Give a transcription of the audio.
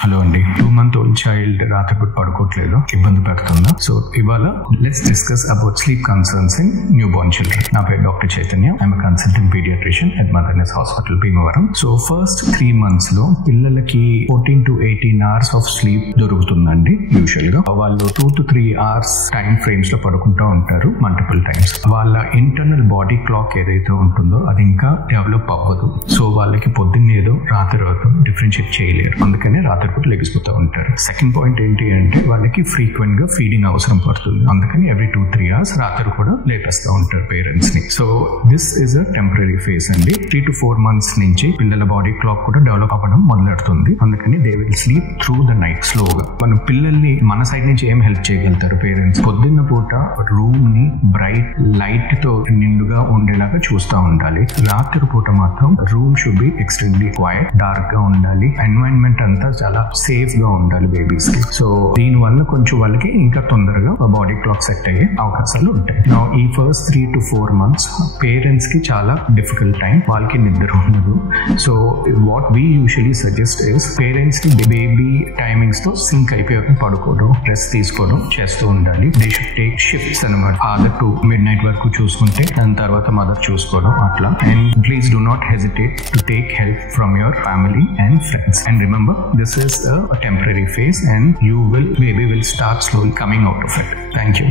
Hello అండి, 2 month old child రాత్రిపూట పడుకోవట్లేదు, ఇబ్బంది పెడుతుందా? సో ఇవాళ let's discuss about sleep concerns in newborn children. నా పేరు doctor Chaitanya. I'm consultant paediatrician at Motherness hospital Bhimavaram. So first 3 months లో పిల్లలకి 14 to 18 hours ఆఫ్ స్లీప్ దొరుకుతుందండి. యూజువల్ గా వాళ్ళు 2 to 3 hours టైం ఫ్రేమ్స్ లో పడుకుంటూ ఉంటారు మల్టిపుల్ టైమ్స్. వాళ్ళ ఇంటర్నల్ బాడీ క్లాక్ ఏదైతే ఉంటుందో అది ఇంకా డెవలప్ అవ్వదు. సో వాళ్ళకి పొద్దున్నేదో రాత్రి డిఫరెన్షియేట్ చేయలేరు, అందుకనే రాత్రిపూట లెగిసిపోతూ ఉంటారు. సెకండ్ పాయింట్ ఏంటి అంటే వాళ్ళకి ఫ్రీక్వెంట్ గా ఫీడింగ్ అవసరం పడుతుంది, అందుకని ఎవ్రీ 2-3 hours రాత్రి కూడా లేపేస్తూ ఉంటారు పేరెంట్స్ ని. So this is a temporary phase అండి. 3 to 4 months నుంచి పిల్లల బాడీ క్లాక్ కూడా డెవలప్ అవ్వడం మొదలెడుతుంది, అందుకని they will sleep through the night స్లోగా. మనం పిల్లల్ని మన సైడ్ నుంచి ఏం హెల్ప్ చేయగలుగుతారు పేరెంట్స్? పొద్దున్న పూట రూమ్ ని బ్రైట్ లైట్ తో నిండుగా ఉండేలాగా చూస్తూ ఉండాలి. రాత్రి పూట మాత్రం room should be extremely quiet, dark గా ఉండాలి. ఎన్వైరన్మెంట్ అంతా చాలా సేఫ్ గా ఉండాలి బేబీస్ కి. సో దీని వల్ల కొంచెం వాళ్ళకి ఇంకా తొందరగా బాడీ క్లాక్ సెట్ అయ్యే అవకాశాలు ఉంటాయి. ఈ ఫస్ట్ 3 to 4 months పేరెంట్స్ కి చాలా డిఫికల్ట్ టైం, వాళ్ళకి నిద్ర ఉండదు. So what we usually suggest is parents కి బేబీ టైమింగ్స్ తో సింక్ అయిపోయి పడుకోవడం, రెస్ట్ తీసుకోవడం చేస్తూ ఉండాలి. దే షుడ్ టేక్ షిఫ్ట్స్ అనమాట. ఫాదర్ టు midnight వరకు చూసుకుంటే దాని తర్వాత మదర్ చూసుకోవడం అట్లా. And please do not hesitate to take help from your family and friends, and remember this is a temporary phase and baby will start slowly coming out of it. Thank you.